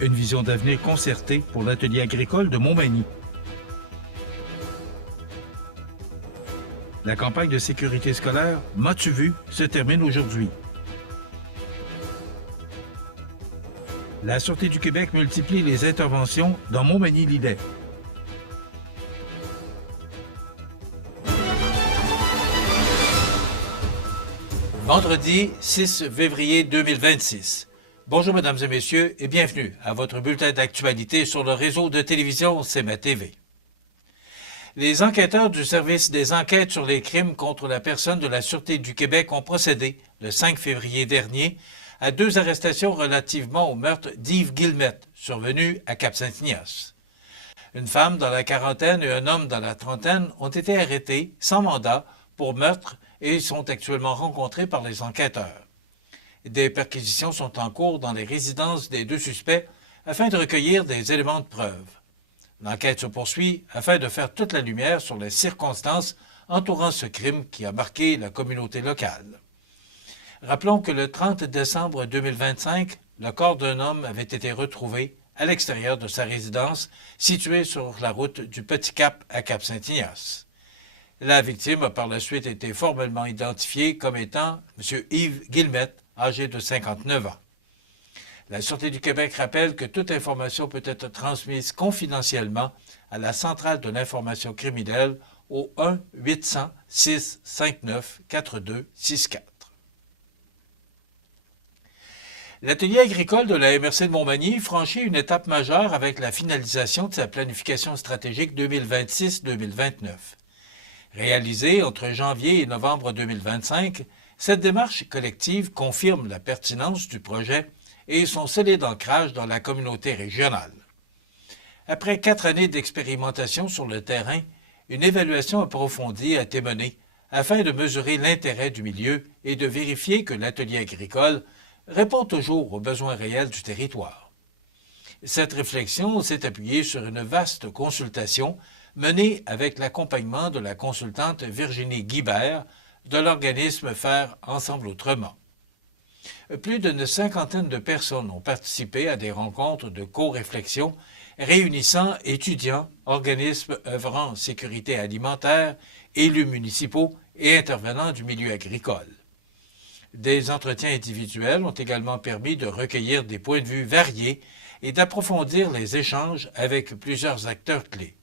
Une vision d'avenir concertée pour l'atelier agricole de Montmagny. La campagne de sécurité scolaire « M'as-tu vu » se termine aujourd'hui. La Sûreté du Québec multiplie les interventions dans Montmagny-Lillet. Vendredi 6 février 2026. Bonjour mesdames et messieurs et bienvenue à votre bulletin d'actualité sur le réseau de télévision CMA-TV. Les enquêteurs du service des enquêtes sur les crimes contre la personne de la Sûreté du Québec ont procédé, le 5 février dernier, à 2 arrestations relativement au meurtre d'Yves Guillemette, survenu à Cap-Saint-Ignace. Une femme dans la quarantaine et un homme dans la trentaine ont été arrêtés sans mandat pour meurtre et sont actuellement rencontrés par les enquêteurs. Des perquisitions sont en cours dans les résidences des 2 suspects afin de recueillir des éléments de preuve. L'enquête se poursuit afin de faire toute la lumière sur les circonstances entourant ce crime qui a marqué la communauté locale. Rappelons que le 30 décembre 2025, le corps d'un homme avait été retrouvé à l'extérieur de sa résidence située sur la route du Petit Cap à Cap-Saint-Ignace. La victime a par la suite été formellement identifiée comme étant M. Yves Guillemette, âgé de 59 ans. La Sûreté du Québec rappelle que toute information peut être transmise confidentiellement à la Centrale de l'information criminelle au 1-800-659-4264. L'atelier agricole de la MRC de Montmagny franchit une étape majeure avec la finalisation de sa planification stratégique 2026-2029. Réalisée entre janvier et novembre 2025, cette démarche collective confirme la pertinence du projet et son scellé d'ancrage dans la communauté régionale. Après 4 années d'expérimentation sur le terrain, une évaluation approfondie a été menée afin de mesurer l'intérêt du milieu et de vérifier que l'atelier agricole répond toujours aux besoins réels du territoire. Cette réflexion s'est appuyée sur une vaste consultation menée avec l'accompagnement de la consultante Virginie Guibert de l'organisme Faire Ensemble Autrement. Plus d'une 50aine de personnes ont participé à des rencontres de co-réflexion réunissant étudiants, organismes œuvrant en sécurité alimentaire, élus municipaux et intervenants du milieu agricole. Des entretiens individuels ont également permis de recueillir des points de vue variés et d'approfondir les échanges avec plusieurs acteurs clés.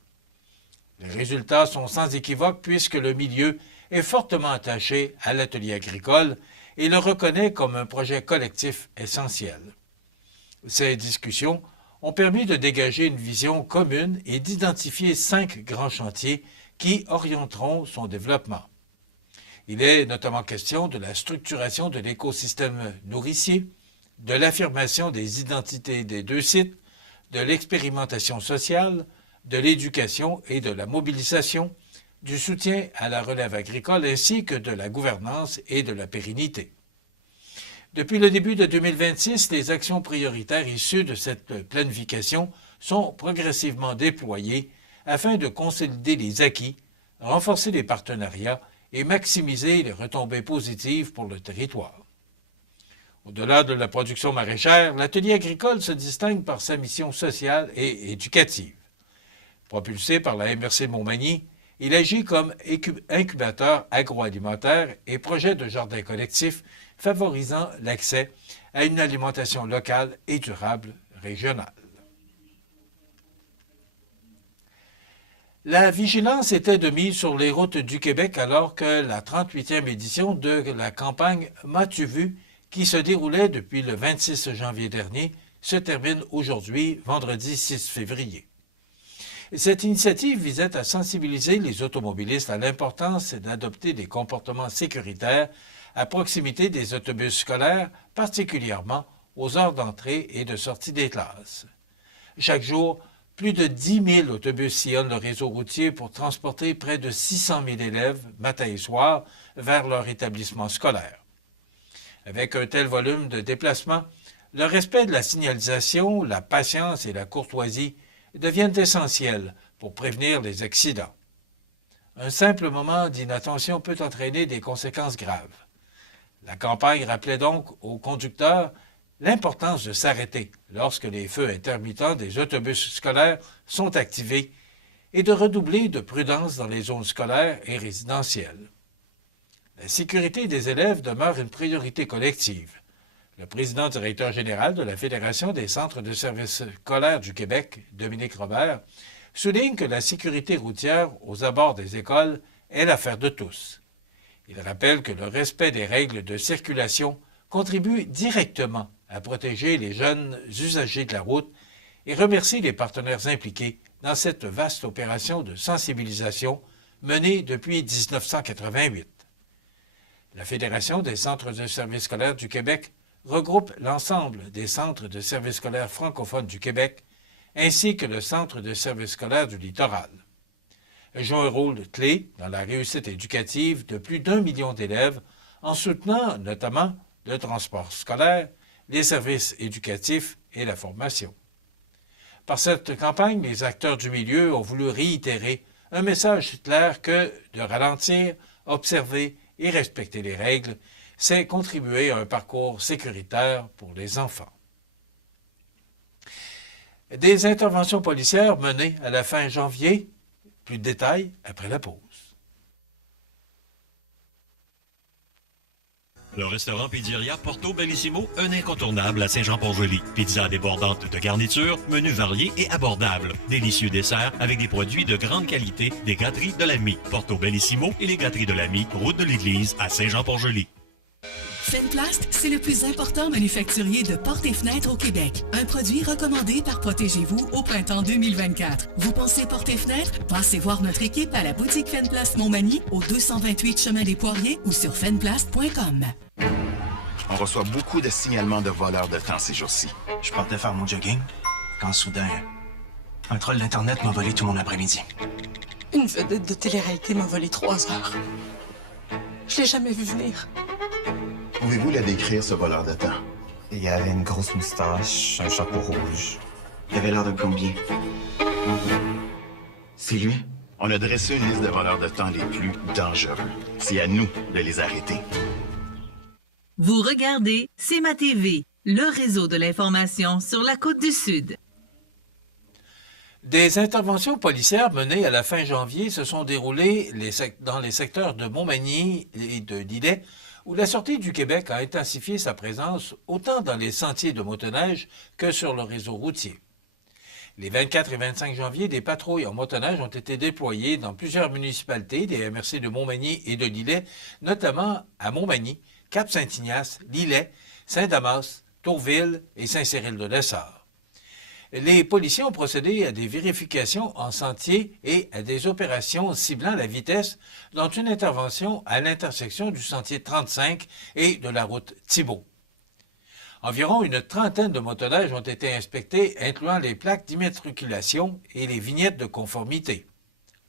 Les résultats sont sans équivoque puisque le milieu est fortement attaché à l'atelier agricole et le reconnaît comme un projet collectif essentiel. Ces discussions ont permis de dégager une vision commune et d'identifier 5 grands chantiers qui orienteront son développement. Il est notamment question de la structuration de l'écosystème nourricier, de l'affirmation des identités des 2 sites, de l'expérimentation sociale, de l'éducation et de la mobilisation, du soutien à la relève agricole ainsi que de la gouvernance et de la pérennité. Depuis le début de 2026, les actions prioritaires issues de cette planification sont progressivement déployées afin de consolider les acquis, renforcer les partenariats et maximiser les retombées positives pour le territoire. Au-delà de la production maraîchère, l'atelier agricole se distingue par sa mission sociale et éducative. Propulsé par la MRC de Montmagny, il agit comme incubateur agroalimentaire et projet de jardin collectif favorisant l'accès à une alimentation locale et durable régionale. La vigilance était de mise sur les routes du Québec alors que la 38e édition de la campagne « M'as-tu vu » qui se déroulait depuis le 26 janvier dernier se termine aujourd'hui, vendredi 6 février. Cette initiative visait à sensibiliser les automobilistes à l'importance d'adopter des comportements sécuritaires à proximité des autobus scolaires, particulièrement aux heures d'entrée et de sortie des classes. Chaque jour, plus de 10 000 autobus sillonnent le réseau routier pour transporter près de 600 000 élèves, matin et soir, vers leur établissement scolaire. Avec un tel volume de déplacements, le respect de la signalisation, la patience et la courtoisie deviennent essentiels pour prévenir les accidents. Un simple moment d'inattention peut entraîner des conséquences graves. La campagne rappelait donc aux conducteurs l'importance de s'arrêter lorsque les feux intermittents des autobus scolaires sont activés et de redoubler de prudence dans les zones scolaires et résidentielles. La sécurité des élèves demeure une priorité collective. Le président-directeur général de la Fédération des centres de services scolaires du Québec, Dominique Robert, souligne que la sécurité routière aux abords des écoles est l'affaire de tous. Il rappelle que le respect des règles de circulation contribue directement à protéger les jeunes usagers de la route et remercie les partenaires impliqués dans cette vaste opération de sensibilisation menée depuis 1988. La Fédération des centres de services scolaires du Québec regroupe l'ensemble des centres de services scolaires francophones du Québec ainsi que le Centre de services scolaires du littoral. Elle joue un rôle clé dans la réussite éducative de plus d'1 million d'élèves en soutenant notamment le transport scolaire, les services éducatifs et la formation. Par cette campagne, les acteurs du milieu ont voulu réitérer un message clair que de ralentir, observer et respecter les règles, c'est contribuer à un parcours sécuritaire pour les enfants. Des interventions policières menées à la fin janvier. Plus de détails après la pause. Le restaurant Pizzeria Porto Bellissimo, un incontournable à Saint-Jean-Port-Joli. Pizza débordante de garniture, menu varié et abordable. Délicieux desserts avec des produits de grande qualité des gâteries de l'Ami. Porto Bellissimo et les gâteries de l'Ami, route de l'église à Saint-Jean-Port-Joli. Fenplast, c'est le plus important manufacturier de portes et fenêtres au Québec. Un produit recommandé par Protégez-vous au printemps 2024. Vous pensez portes et fenêtres? Passez voir notre équipe à la boutique Fenplast Montmagny au 228 chemin des Poiriers ou sur fenplast.com. On reçoit beaucoup de signalements de voleurs de temps ces jours-ci. Je partais faire mon jogging quand soudain, un troll d'Internet m'a volé tout mon après-midi. Une vedette de télé-réalité m'a volé 3 heures. Je l'ai jamais vu venir. Pouvez-vous la décrire, ce voleur de temps? Il y avait une grosse moustache, un chapeau rouge. Il avait l'air de combien? C'est lui? On a dressé une liste de voleurs de temps les plus dangereux. C'est à nous de les arrêter. Vous regardez CMA TV, le réseau de l'information sur la Côte-du-Sud. Des interventions policières menées à la fin janvier se sont déroulées dans les secteurs de Montmagny et de Lillet, où la Sûreté du Québec a intensifié sa présence autant dans les sentiers de motoneige que sur le réseau routier. Les 24 et 25 janvier, des patrouilles en motoneige ont été déployées dans plusieurs municipalités des MRC de Montmagny et de Lillet, notamment à Montmagny, Cap-Saint-Ignace, Lillet, Saint-Damas, Tourville et Saint-Cyril-de-Lessard. Les policiers ont procédé à des vérifications en sentier et à des opérations ciblant la vitesse, dont une intervention à l'intersection du sentier 35 et de la route Thibault. Environ une trentaine de motoneiges ont été inspectés, incluant les plaques d'immatriculation et les vignettes de conformité.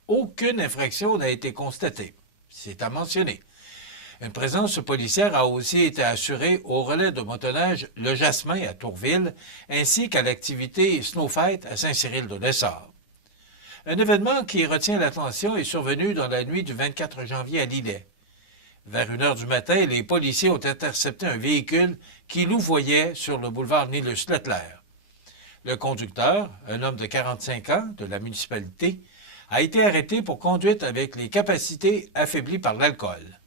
Aucune infraction n'a été constatée. C'est à mentionner. Une présence policière a aussi été assurée au relais de motoneige Le Jasmin à Tourville, ainsi qu'à l'activité Snowfight à Saint-Cyril-de-Lessard. Un événement qui retient l'attention est survenu dans la nuit du 24 janvier à Lillet. Vers 1 heure du matin, les policiers ont intercepté un véhicule qui louvoyait sur le boulevard Nilus-Leclerc. Le conducteur, un homme de 45 ans de la municipalité, a été arrêté pour conduite avec les capacités affaiblies par l'alcool.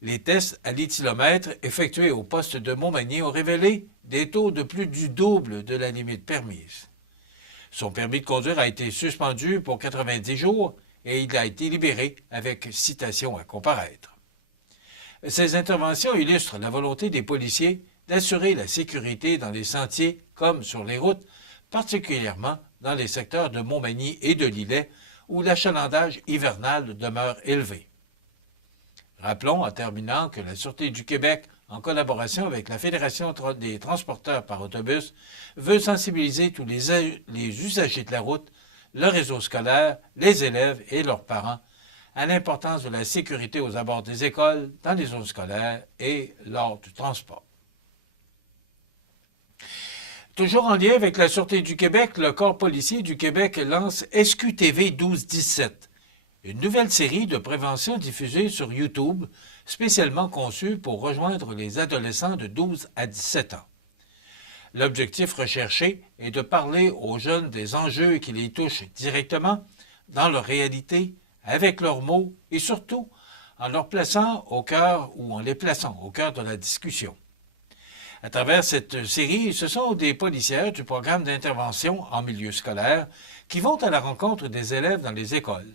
Les tests à l'éthylomètre effectués au poste de Montmagny ont révélé des taux de plus du double de la limite permise. Son permis de conduire a été suspendu pour 90 jours et il a été libéré avec citation à comparaître. Ces interventions illustrent la volonté des policiers d'assurer la sécurité dans les sentiers comme sur les routes, particulièrement dans les secteurs de Montmagny et de Lillet, où l'achalandage hivernal demeure élevé. Rappelons en terminant que la Sûreté du Québec, en collaboration avec la Fédération des transporteurs par autobus, veut sensibiliser tous les usagers de la route, le réseau scolaire, les élèves et leurs parents à l'importance de la sécurité aux abords des écoles, dans les zones scolaires et lors du transport. Toujours en lien avec la Sûreté du Québec, le Corps policier du Québec lance SQTV 1217, une nouvelle série de prévention diffusée sur YouTube, spécialement conçue pour rejoindre les adolescents de 12 à 17 ans. L'objectif recherché est de parler aux jeunes des enjeux qui les touchent directement, dans leur réalité, avec leurs mots et surtout en leur plaçant au cœur ou en les plaçant au cœur de la discussion. À travers cette série, ce sont des policières du programme d'intervention en milieu scolaire qui vont à la rencontre des élèves dans les écoles.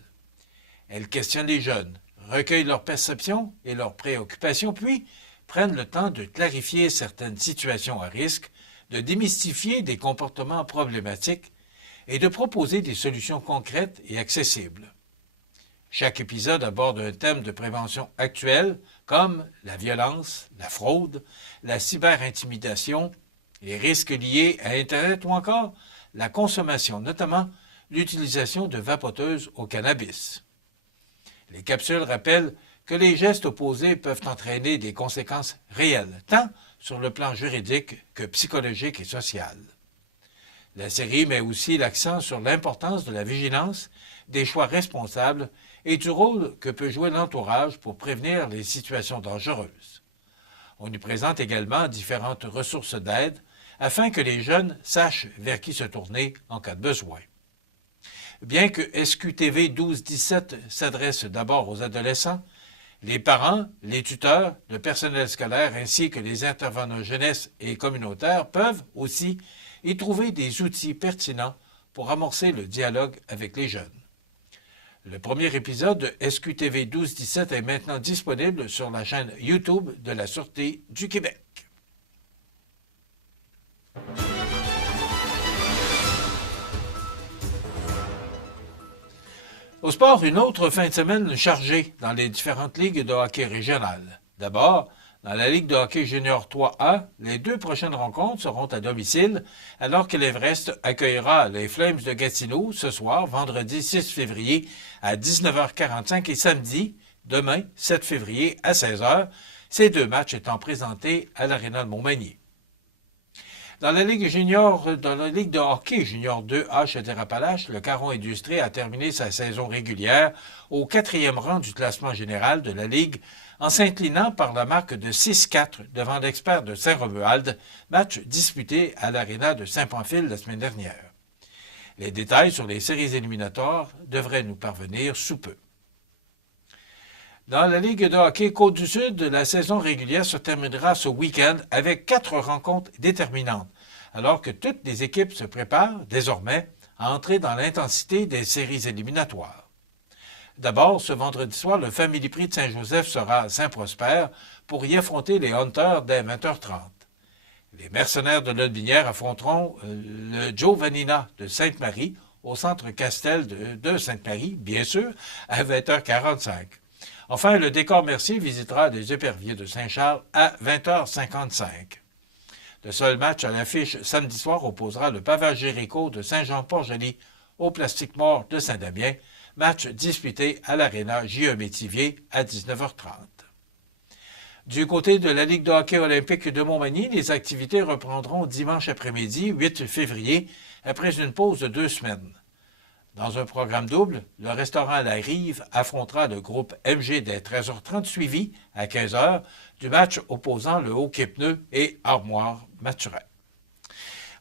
Elles questionnent les jeunes, recueillent leurs perceptions et leurs préoccupations, puis prennent le temps de clarifier certaines situations à risque, de démystifier des comportements problématiques et de proposer des solutions concrètes et accessibles. Chaque épisode aborde un thème de prévention actuel comme la violence, la fraude, la cyberintimidation, les risques liés à Internet ou encore la consommation, notamment l'utilisation de vapoteuses au cannabis. Les capsules rappellent que les gestes opposés peuvent entraîner des conséquences réelles, tant sur le plan juridique que psychologique et social. La série met aussi l'accent sur l'importance de la vigilance, des choix responsables et du rôle que peut jouer l'entourage pour prévenir les situations dangereuses. On y présente également différentes ressources d'aide afin que les jeunes sachent vers qui se tourner en cas de besoin. Bien que SQTV 12-17 s'adresse d'abord aux adolescents, les parents, les tuteurs, le personnel scolaire ainsi que les intervenants jeunesse et communautaires peuvent aussi y trouver des outils pertinents pour amorcer le dialogue avec les jeunes. Le premier épisode de SQTV 12-17 est maintenant disponible sur la chaîne YouTube de la Sûreté du Québec. Au sport, une autre fin de semaine chargée dans les différentes ligues de hockey régionales. D'abord, dans la Ligue de hockey junior 3A, les 2 prochaines rencontres seront à domicile, alors que l'Everest accueillera les Flames de Gatineau ce soir, vendredi 6 février à 19h45 et samedi, demain 7 février à 16h, ces 2 matchs étant présentés à l'Aréna de Montmagny. Dans la Ligue de hockey junior 2A Chaudière-Appalaches, le Caron Industrie a terminé sa saison régulière au 4e rang du classement général de la Ligue en s'inclinant par la marque de 6-4 devant l'Expert de Saint-Romuald, match disputé à l'Aréna de Saint-Pamphile la semaine dernière. Les détails sur les séries éliminatoires devraient nous parvenir sous peu. Dans la Ligue de hockey Côte-du-Sud, la saison régulière se terminera ce week-end avec 4 rencontres déterminantes, alors que toutes les équipes se préparent désormais à entrer dans l'intensité des séries éliminatoires. D'abord, ce vendredi soir, le Family Prix de Saint-Joseph sera à Saint-Prosper pour y affronter les Hunters dès 20h30. Les Mercenaires de Lotbinière affronteront le Giovannina de Sainte-Marie au Centre Castel de Sainte-Marie, bien sûr, à 20h45. Enfin, le Décor Mercier visitera les Éperviers de Saint-Charles à 20h55. Le seul match à l'affiche samedi soir opposera le Pavage Jéricho de Saint-Jean-Port-Joli au Plastique Mort de Saint-Damien, match disputé à l'Aréna J.E. Métivier à 19h30. Du côté de la Ligue de hockey olympique de Montmagny, les activités reprendront dimanche après-midi, 8 février, après une pause de 2 semaines. Dans un programme double, le restaurant La Rive affrontera le groupe MG dès 13h30, suivi à 15h du match opposant le Hockey Pneus et Armoire Mathurin.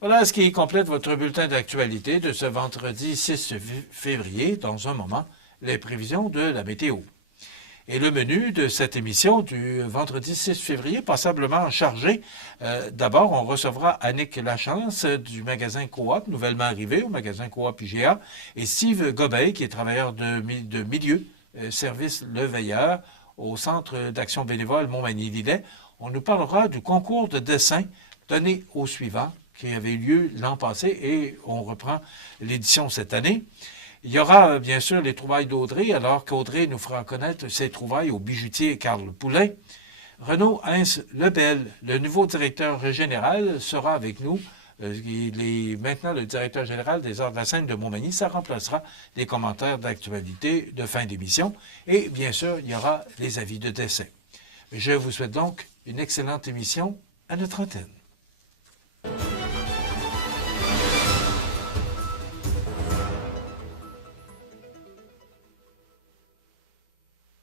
Voilà ce qui complète votre bulletin d'actualité de ce vendredi 6 février. Dans un moment, les prévisions de la météo. Et le menu de cette émission du vendredi 6 février, passablement chargé. D'abord, on recevra Annick Lachance du magasin Coop, nouvellement arrivé au magasin Coop IGA, et Steve Gobeil, qui est travailleur de milieu, service Le Veilleur, au Centre d'action bénévole Montmagny-Lillet. On nous parlera du concours de dessin donné au suivant, qui avait eu lieu l'an passé, et on reprend l'édition cette année. Il y aura bien sûr les trouvailles d'Audrey, alors qu'Audrey nous fera connaître ses trouvailles au bijoutier Carl Poulain. Renaud Hens-Lebel, le nouveau directeur général, sera avec nous. Il est maintenant le directeur général des Arts de la Scène de Montmagny. Ça remplacera les commentaires d'actualité de fin d'émission. Et bien sûr, il y aura les avis de décès. Je vous souhaite donc une excellente émission à notre antenne.